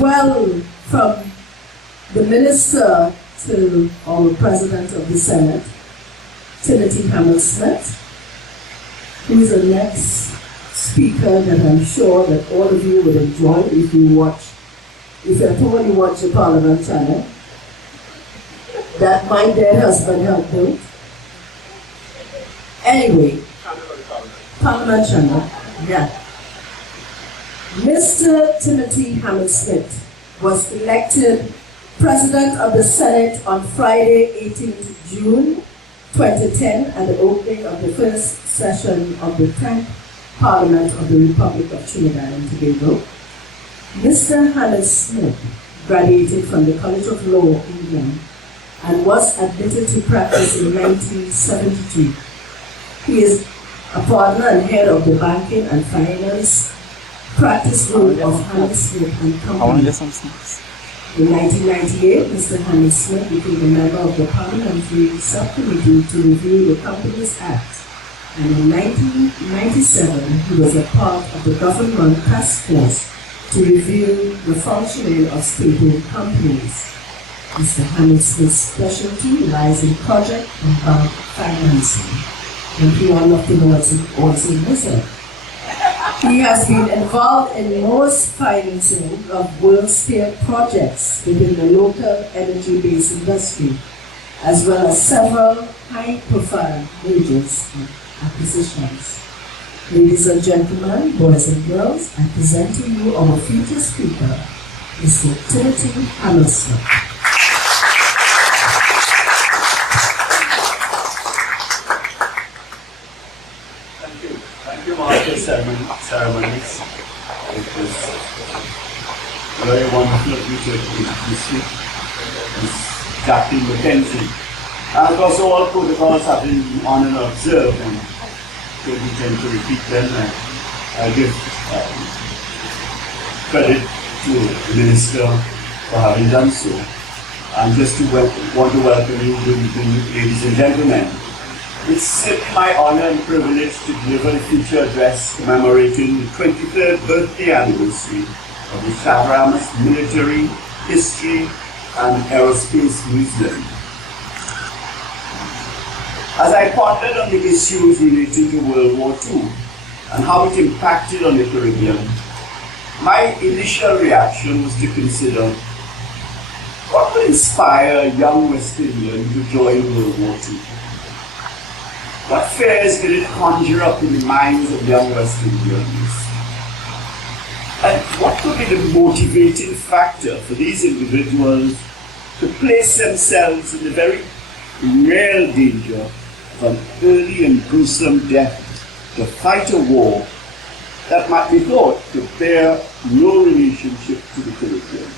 Well, from the minister to our president of the Senate, Timothy Hamel Smith, who is the next speaker that I'm sure that all of you would enjoy if you at all you watch the Parliament channel, that my dead husband helped build. Anyway, Parliament channel, yeah. Mr. Timothy Hamel Smith was elected President of the Senate on Friday, 18th June 2010 at the opening of the first session of the 10th Parliament of the Republic of Trinidad and Tobago. Mr. Hamel Smith graduated from the College of Law, England, and was admitted to practice in 1972. He is a partner and head of the Banking and Finance Practice Group of Hamel Smith and Company. In 1998, Mr. Hamel Smith became a member of the Parliamentary Subcommittee to review the Companies Act, and in 1997, he was a part of the government task force to review the functioning of state-owned companies. Mr. Hamel Smith's specialty lies in project and bank financing, and he also listen. He has been involved in most financing of world-scale projects within the local energy-based industry, as well as several high-profile mergers and acquisitions. Ladies and gentlemen, boys and girls, I present to you our future speaker, Mr. Timothy Hamel Smith. Thank you, Master Ceremonies. It was very wonderful of you to introduce you, Ms. Captain Mackenzie. And of course, all protocols have been on and observed, and don't intend to repeat them. I give credit to the Minister for having done so. And just to want to welcome you, ladies and gentlemen. It's simply my honor and privilege to deliver a feature address commemorating the 23rd birthday anniversary of the Chaguaramas Military History and Aerospace Museum. As I pondered on the issues relating to World War II and how it impacted on the Caribbean, my initial reaction was to consider what would inspire a young West Indian to join World War II. What fears did it conjure up in the minds of young West Indians? And what could be the motivating factor for these individuals to place themselves in the very real danger of an early and gruesome death to fight a war that might be thought to bear no relationship to the Caribbean?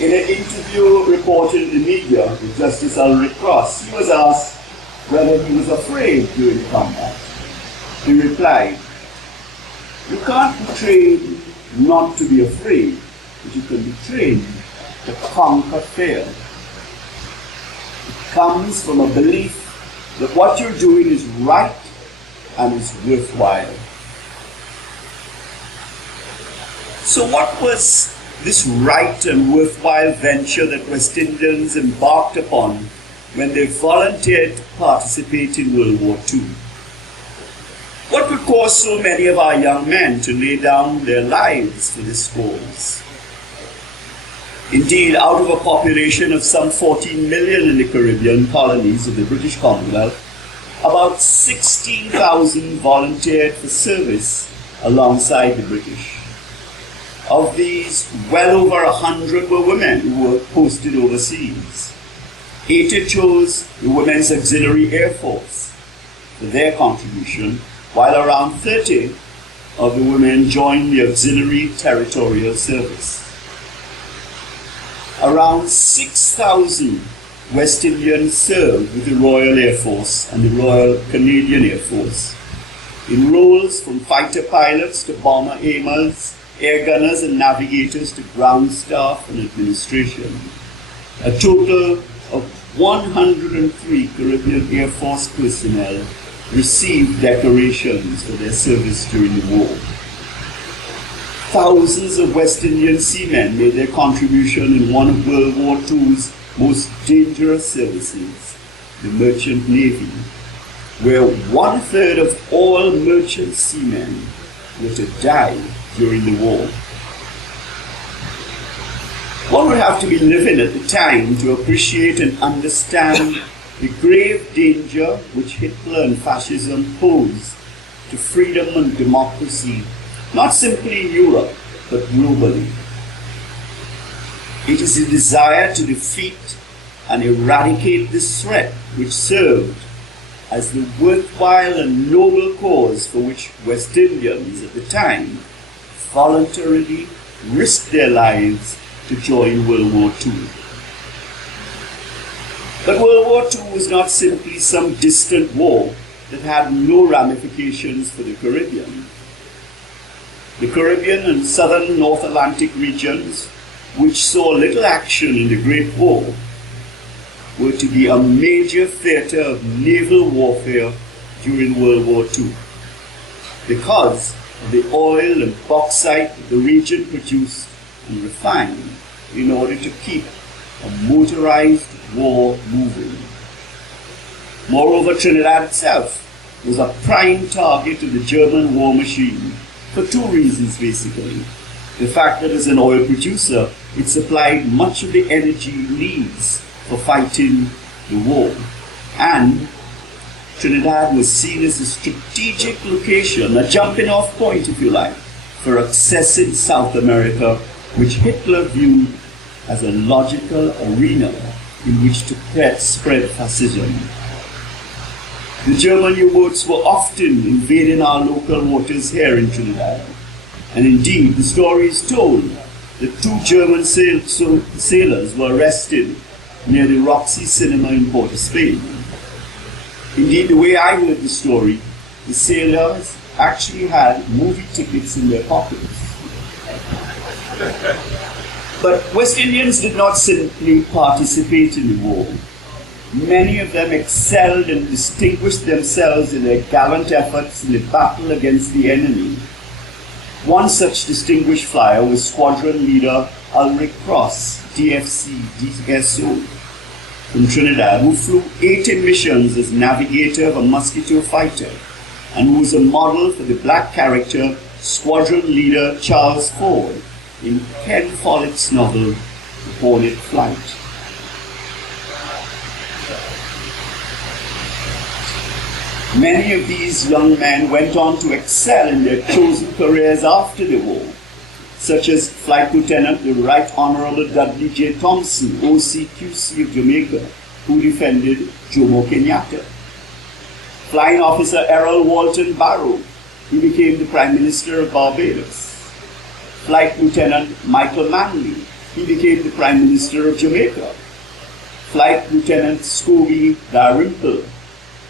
In an interview reported in the media with Justice Ulrich Cross, he was asked whether he was afraid during combat. He replied, "You can't be trained not to be afraid, but you can be trained to conquer fear." It comes from a belief that what you're doing is right and is worthwhile. So what was this right and worthwhile venture that West Indians embarked upon when they volunteered to participate in World War II? What could cause so many of our young men to lay down their lives for this cause? Indeed, out of a population of some 14 million in the Caribbean colonies of the British Commonwealth, about 16,000 volunteered for service alongside the British. Of these, well over 100 were women who were posted overseas. 80 chose the Women's Auxiliary Air Force for their contribution, while around 30 of the women joined the Auxiliary Territorial Service. Around 6,000 West Indians served with the Royal Air Force and the Royal Canadian Air Force in roles from fighter pilots to bomber aimers, air gunners and navigators to ground staff and administration. A total of 103 Caribbean Air Force personnel received decorations for their service during the war. Thousands of West Indian seamen made their contribution in one of World War II's most dangerous services, the Merchant Navy, where 1/3 of all merchant seamen were to die during the war. One would have to be living at the time to appreciate and understand the grave danger which Hitler and fascism posed to freedom and democracy, not simply in Europe, but globally. It is the desire to defeat and eradicate this threat which served as the worthwhile and noble cause for which West Indians at the time voluntarily risked their lives to join World War II. But World War II was not simply some distant war that had no ramifications for the Caribbean. The Caribbean and southern North Atlantic regions, which saw little action in the Great War, were to be a major theater of naval warfare during World War II, because of the oil and bauxite the region produced and refined in order to keep a motorized war moving. Moreover, Trinidad itself was a prime target of the German war machine for two reasons, basically. The fact that as an oil producer, it supplied much of the energy needs for fighting the war. And Trinidad was seen as a strategic location, a jumping off point, if you like, for accessing South America, which Hitler viewed as a logical arena in which to spread fascism. The German U-boats were often invading our local waters here in Trinidad. And indeed, the story is told that 2 German sailors were arrested near the Roxy Cinema in Port of Spain. Indeed, the way I heard the story, the sailors actually had movie tickets in their pockets. But West Indians did not simply participate in the war. Many of them excelled and distinguished themselves in their gallant efforts in the battle against the enemy. One such distinguished flyer was Squadron Leader Ulrich Cross, DFC, DSO, from Trinidad, who flew 18 missions as navigator of a Mosquito fighter, and who was a model for the black character Squadron Leader Charles Ford in Ken Follett's novel, The Hornet Flight. Many of these young men went on to excel in their chosen careers after the war, such as Flight Lieutenant the Right Honorable Dudley J. Thompson, OCQC of Jamaica, who defended Jomo Kenyatta. Flying Officer Errol Walton Barrow, who became the Prime Minister of Barbados. Flight Lieutenant Michael Manley, he became the Prime Minister of Jamaica. Flight Lieutenant Scobie Dalrymple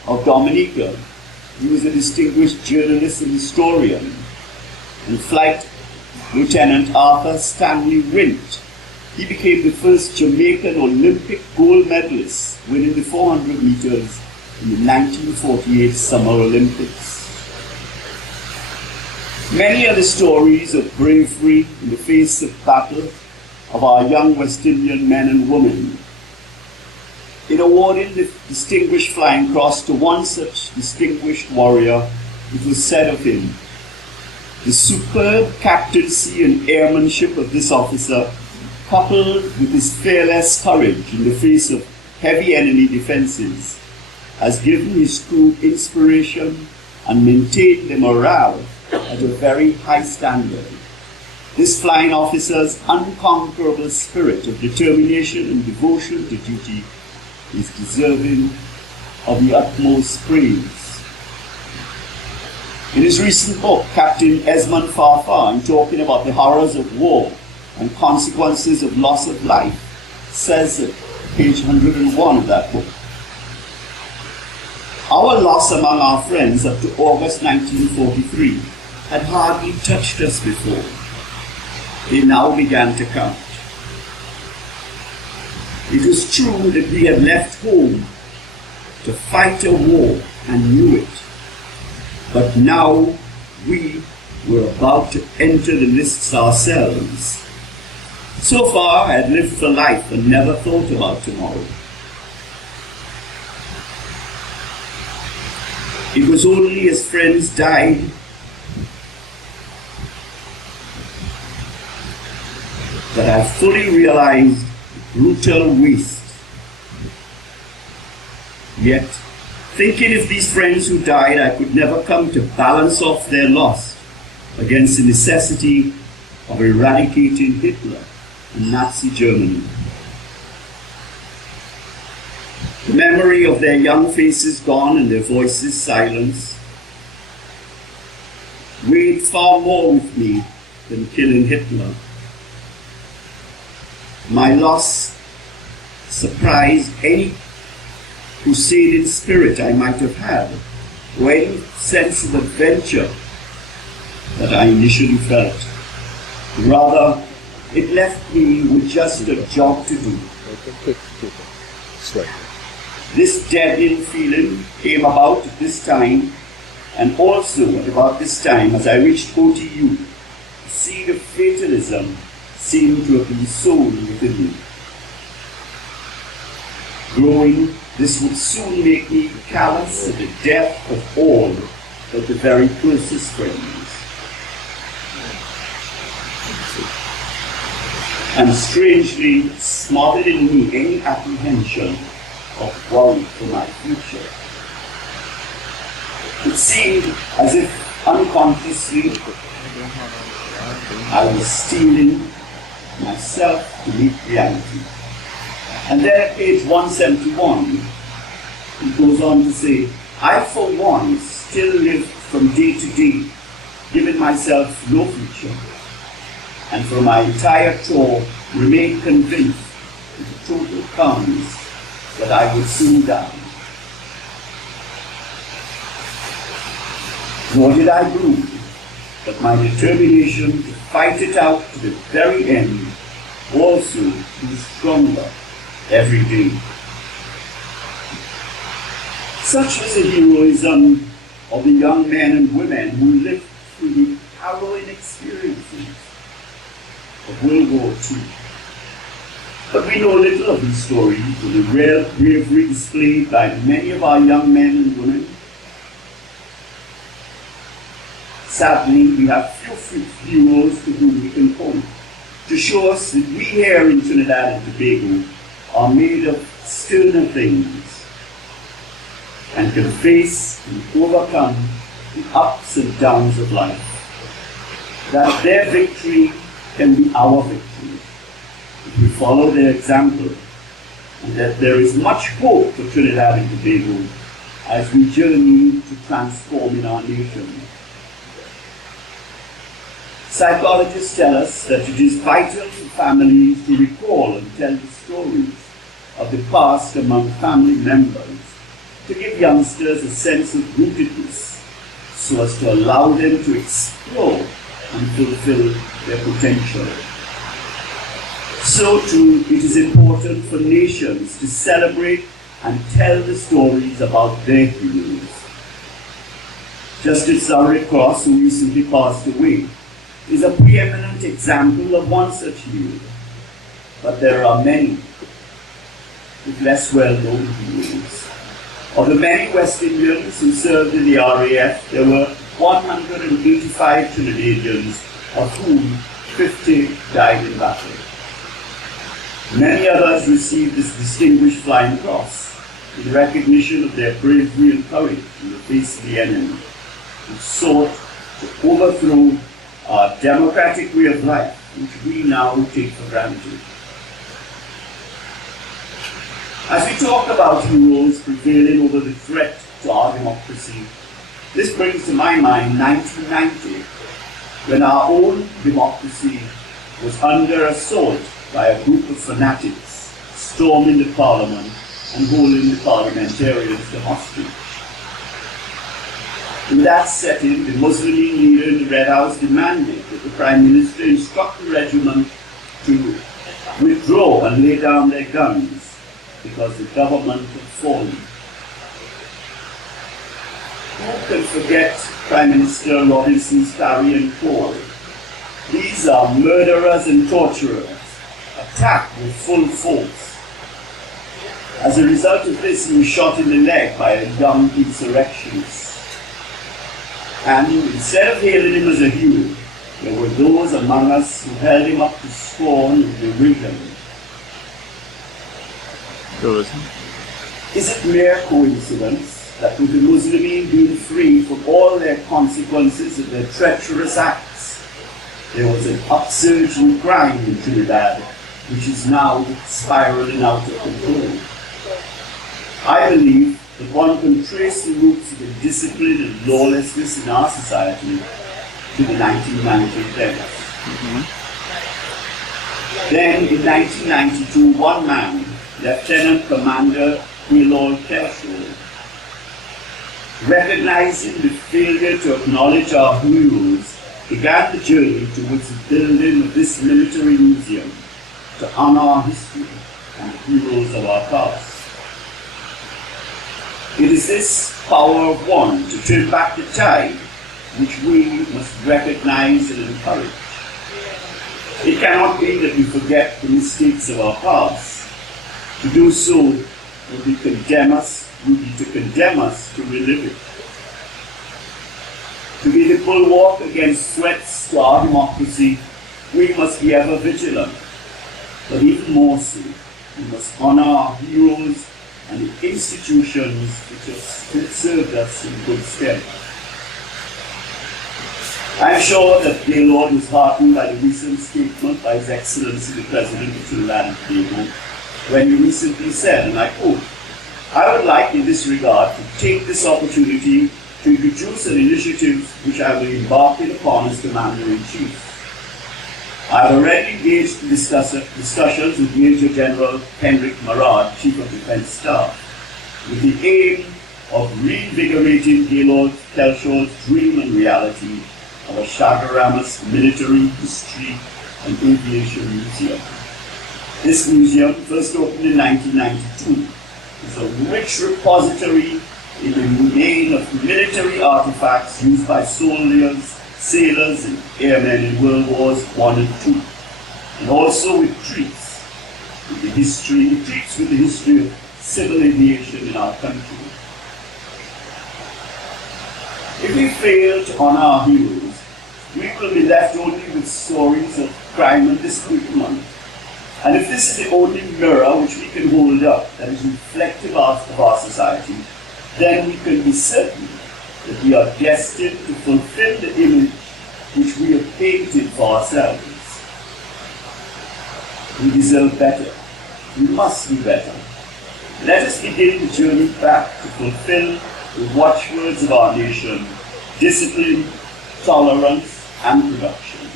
of Dominica, he was a distinguished journalist and historian. And Flight Lieutenant Arthur Stanley Wint, he became the first Jamaican Olympic gold medalist, winning the 400 meters in the 1948 Summer Olympics. Many are the stories of bravery in the face of battle of our young West Indian men and women. In awarding the Distinguished Flying Cross to one such distinguished warrior, it was said of him, "The superb captaincy and airmanship of this officer, coupled with his fearless courage in the face of heavy enemy defenses, has given his crew inspiration and maintained their morale at a very high standard. This flying officer's unconquerable spirit of determination and devotion to duty is deserving of the utmost praise." In his recent book, Captain Esmond Farfar, in talking about the horrors of war and consequences of loss of life, says at page 101 of that book, "Our loss among our friends up to August 1943 had hardly touched us before. They now began to count. It was true that we had left home to fight a war and knew it. But now we, were about to enter the lists ourselves. So far, I had lived for life and never thought about tomorrow. It was only as friends died that I fully realized the brutal waste. Yet, thinking if these friends who died, I could never come to balance off their loss against the necessity of eradicating Hitler and Nazi Germany. The memory of their young faces gone and their voices silenced weighed far more with me than killing Hitler. My loss surprised any crusading spirit I might have had, or any sense of adventure that I initially felt. Rather, it left me with just a job to do. This deadening feeling came about at this time, and also at about this time, as I reached OTU, the seed of fatalism seemed to have been sown within me. Growing, this would soon make me callous to the death of all but the very closest friends. And strangely smothered in me any apprehension of worry for my future. It seemed as if unconsciously I was stealing myself to meet reality. And then at page 171, he goes on to say, I for one still live from day to day, giving myself no future, and for my entire tour remain convinced that the total comes that I would soon die. Nor did I believe that my determination to fight it out to the very end also grew stronger every day. Such was the heroism of the young men and women who lived through the harrowing experiences of World War II. But we know little of these stories, of the rare bravery displayed by many of our young men and women. Sadly, we have few heroes to whom we can point to show us that we here in Trinidad and Tobago are made of sterner things and can face and overcome the ups and downs of life. That their victory can be our victory if we follow their example, and that there is much hope for Trinidad and Tobago as we journey to transform in our nation. Psychologists tell us that it is vital for families to recall and tell the stories of the past among family members to give youngsters a sense of rootedness so as to allow them to explore and fulfill their potential. So too, it is important for nations to celebrate and tell the stories about their heroes. Justice Red Cross, who recently passed away, is a preeminent example of one such hero. But there are many with less well-known heroes. Of the many West Indians who served in the RAF, there were 185 Trinidadians, of whom 50 died in battle. Many others received this distinguished Flying Cross in recognition of their bravery and courage in the face of the enemy, who sought to overthrow our democratic way of life, which we now take for granted. As we talk about heroes prevailing over the threat to our democracy, this brings to my mind 1990, when our own democracy was under assault by a group of fanatics storming the parliament and holding the parliamentarians to hostage. In that setting, the Muslim leader in the Red House demanded that the Prime Minister instruct the regiment to withdraw and lay down their guns because the government had fallen. Who can forget Prime Minister Robinson's Clarion Call? These are murderers and torturers, attacked with full force. As a result of this, he was shot in the leg by a young insurrectionist. And instead of hailing him as a hero, there were those among us who held him up to scorn and berated him. Is it mere coincidence that with the Muslims being free from all their consequences of their treacherous acts, there was an upsurge in crime in Trinidad, which is now spiraling out of control? I believe that one can trace the roots of the discipline and lawlessness in our society to the 1990s levels. Then, in 1992, one man, Lieutenant Commander Hamel Smith, recognizing the failure to acknowledge our heroes, began the journey towards the building of this military museum to honor our history and the heroes of our past. It is this power of one to turn back the tide which we must recognize and encourage. It cannot be that we forget the mistakes of our past. To do so would be to condemn us to relive it. To be the bulwark against threats to our democracy, we must be ever vigilant. But even more so, we must honor our heroes and the institutions which have served us in good stead. I am sure that the Lord was heartened by the recent statement by His Excellency the President of Trinidad and Tobago, when he recently said, and I quote, "I would like in this regard to take this opportunity to introduce an initiative which I will embark upon as Commander-in-Chief. I have already engaged in discussions with Major General Henrik Marad, Chief of Defence Staff, with the aim of reinvigorating Gaylord Kelshaw's dream and reality of a Chaguaramas Military History and Aviation Museum. This museum, first opened in 1992, is a rich repository in the domain of military artifacts used by soldiers, sailors, and airmen in World Wars I and II, and also with treats with the history of civil aviation in our country. If we fail to honor our heroes, we will be left only with stories of crime and disappointment. And if this is the only mirror which we can hold up that is reflective of our society, then we can be certain that we are destined to fulfill the image which we have painted for ourselves. We deserve better. We must do better. Let us begin the journey back to fulfill the watchwords of our nation: discipline, tolerance, and production.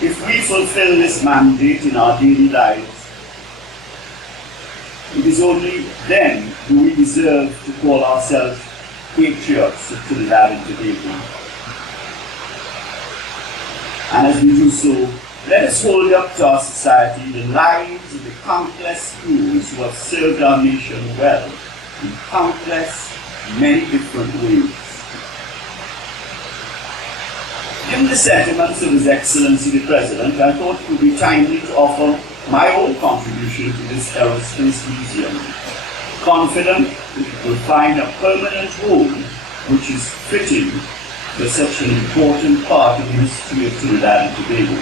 If we fulfill this mandate in our daily lives, it is only then do we deserve to call ourselves patriots of Trinidad and Tobago. And as we do so, let us hold up to our society the lives of the countless heroes who have served our nation well in countless, many different ways. Given the sentiments of His Excellency the President, I thought it would be timely to offer my own contribution to this aerospace museum, confident that it will find a permanent home which is fitting for such an important part of the history of Trinidad and Tobago.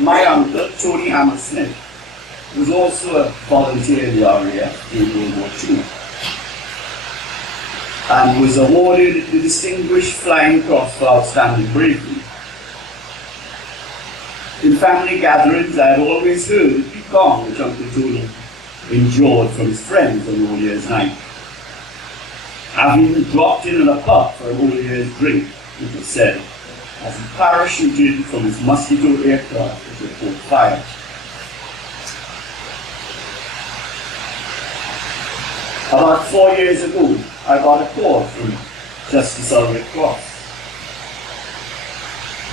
My uncle, Tony Hamel Smith, was also a volunteer in the RAF during World War II and was awarded the Distinguished Flying Cross for outstanding bravery. In family gatherings, I had always heard the pecan which Uncle Tony enjoyed from his friends on New Year's night. Having dropped in a pub for a New Year's drink, it was said, as he parachuted from his Mosquito aircraft which had caught fire. About 4 years ago, I got a call from Justice Ulrich Cross,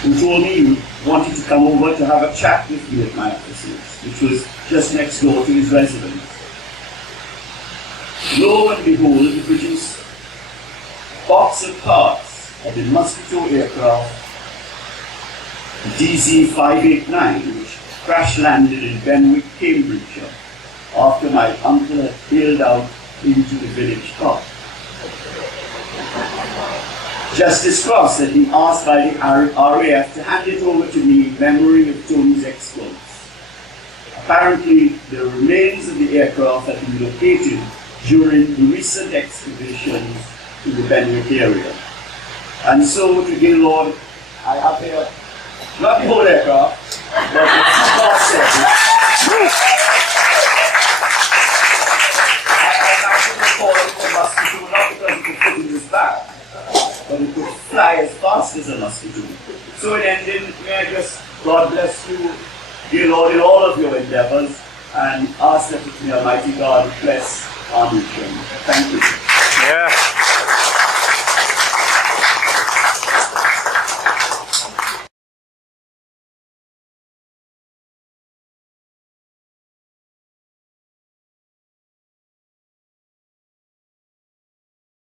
who told me wanted to come over to have a chat with me at my offices, which was just next door to his residence. Lo and behold, he produced a box of parts of the Mosquito aircraft, the DZ-589, which crash-landed in Benwick, Cambridgeshire, after my uncle had bailed out into the village park. Justice Cross had been asked by the RAF to hand it over to me in memory of Tony's exploits. Apparently, the remains of the aircraft had been located during the recent excavations in the Benwick area. And so, to give Lord, I have here, not the whole aircraft, but the car service. I actually call it a Mosquito, not because it could fit in this bag, but it could fly as fast as a Mosquito. So in ending, may I just, God bless you, dear Lord, in all of your endeavors, and ask that the Almighty God bless our mission. Thank you. Yeah.